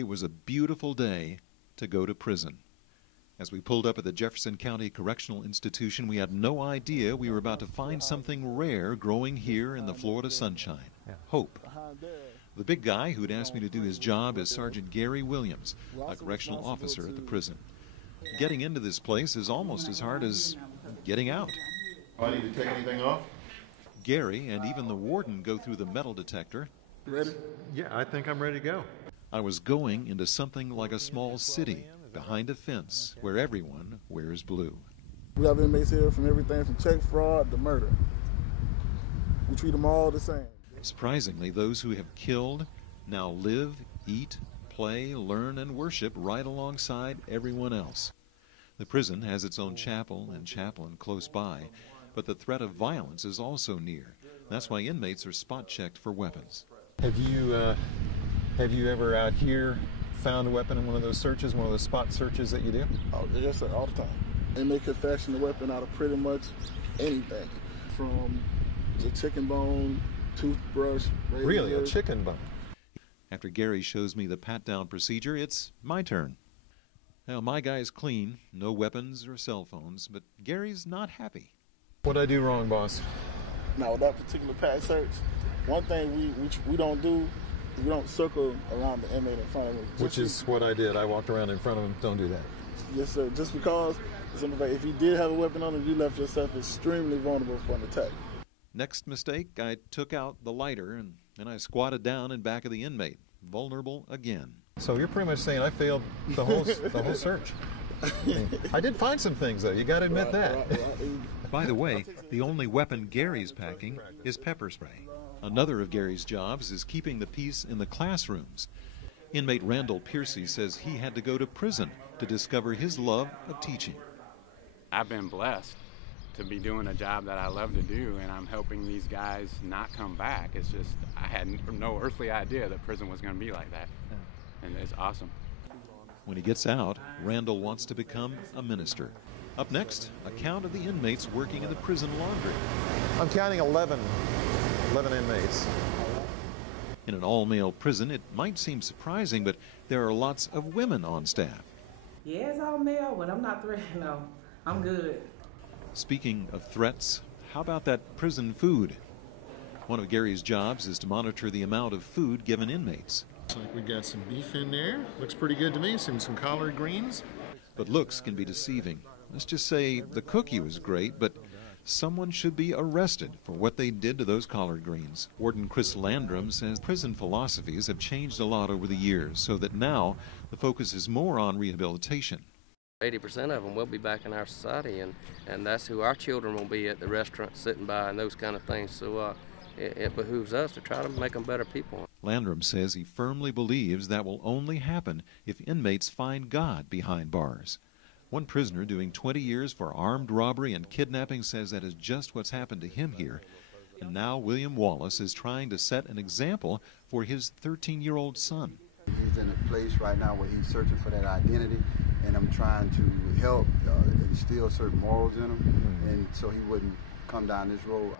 It was a beautiful day to go to prison. As we pulled up at the Jefferson County Correctional Institution, we had no idea we were about to find something rare growing here in the Florida sunshine. Hope. The big guy who'd asked me to do his job is Sergeant Gary Williams, a correctional officer at the prison. Getting into this place is almost as hard as getting out. Do I need to take anything off? Gary and even the warden go through the metal detector. Ready? Yeah, I think I'm ready to go. I was going into something like a small city, behind a fence, where everyone wears blue. We have inmates here from everything from check fraud to murder. We treat them all the same. Surprisingly, those who have killed now live, eat, play, learn, and worship right alongside everyone else. The prison has its own chapel and chaplain close by, but the threat of violence is also near. That's why inmates are spot-checked for weapons. Have you ever out here found a weapon in one of those searches, one of those spot searches that you do? Oh, yes, sir, all the time. Inmate can fashion a weapon out of pretty much anything, from the chicken bone, toothbrush, razor. Really, a chicken bone? After Gary shows me the pat-down procedure, it's my turn. Now, my guy's clean, no weapons or cell phones, but Gary's not happy. What'd I do wrong, boss? Now, with that particular pat search, one thing we don't do, we don't circle around the inmate in front of him. Which is what I did. I walked around in front of him. Don't do that. Yes, sir. Just because, if you did have a weapon on him, you left yourself extremely vulnerable for an attack. Next mistake, I took out the lighter and then I squatted down in back of the inmate, vulnerable again. So you're pretty much saying I failed the whole search. I did find some things, though. You got to admit that. By the way, the only weapon Gary's packing is pepper spray. Another of Gary's jobs is keeping the peace in the classrooms. Inmate Randall Piercy says he had to go to prison to discover his love of teaching. I've been blessed to be doing a job that I love to do, and I'm helping these guys not come back. It's just, I had no earthly idea that prison was going to be like that, and it's awesome. When he gets out, Randall wants to become a minister. Up next, a count of the inmates working in the prison laundry. I'm counting 11 inmates. In an all-male prison, it might seem surprising, but there are lots of women on staff. Yeah, it's all male, but I'm not threatened, no. I'm good. Speaking of threats, how about that prison food? One of Gary's jobs is to monitor the amount of food given inmates. Looks like we got some beef in there. Looks pretty good to me. Some collard greens. But looks can be deceiving. Let's just say the cookie was great, but someone should be arrested for what they did to those collard greens. Warden Chris Landrum says prison philosophies have changed a lot over the years, so that now the focus is more on rehabilitation. 80% of them will be back in our society, and that's who our children will be at the restaurant sitting by and those kind of things. So it behooves us to try to make them better people. Landrum says he firmly believes that will only happen if inmates find God behind bars. One prisoner doing 20 years for armed robbery and kidnapping says that is just what's happened to him here. And now William Wallace is trying to set an example for his 13-year-old son. He's in a place right now where he's searching for that identity, and I'm trying to help instill certain morals in him, and so he wouldn't come down this road.